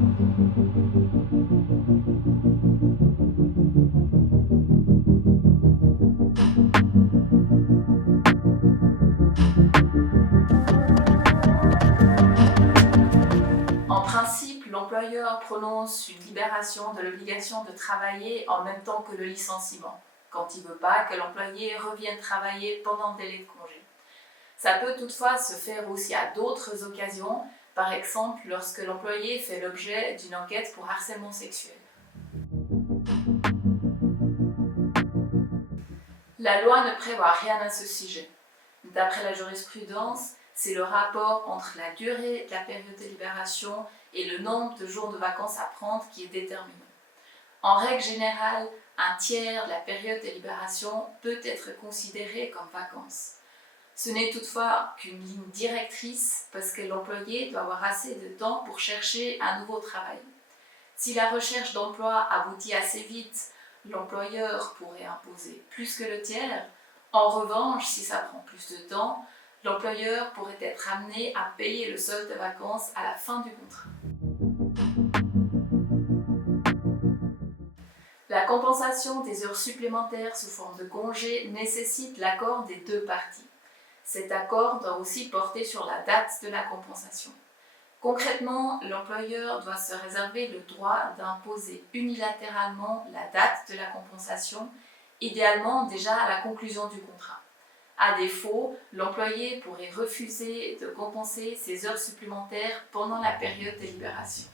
En principe, l'employeur prononce une libération de l'obligation de travailler en même temps que le licenciement, quand il ne veut pas que l'employé revienne travailler pendant le délai de congé. Ça peut toutefois se faire aussi à d'autres occasions, par exemple lorsque l'employé fait l'objet d'une enquête pour harcèlement sexuel. La loi ne prévoit rien à ce sujet. D'après la jurisprudence, c'est le rapport entre la durée de la période de libération et le nombre de jours de vacances à prendre qui est déterminant. En règle générale, un tiers de la période de libération peut être considéré comme vacances. Ce n'est toutefois qu'une ligne directrice parce que l'employé doit avoir assez de temps pour chercher un nouveau travail. Si la recherche d'emploi aboutit assez vite, l'employeur pourrait imposer plus que le tiers. En revanche, si ça prend plus de temps, l'employeur pourrait être amené à payer le solde de vacances à la fin du contrat. La compensation des heures supplémentaires sous forme de congé nécessite l'accord des deux parties. Cet accord doit aussi porter sur la date de la compensation. Concrètement, l'employeur doit se réserver le droit d'imposer unilatéralement la date de la compensation, idéalement déjà à la conclusion du contrat. À défaut, l'employé pourrait refuser de compenser ses heures supplémentaires pendant la période de libération.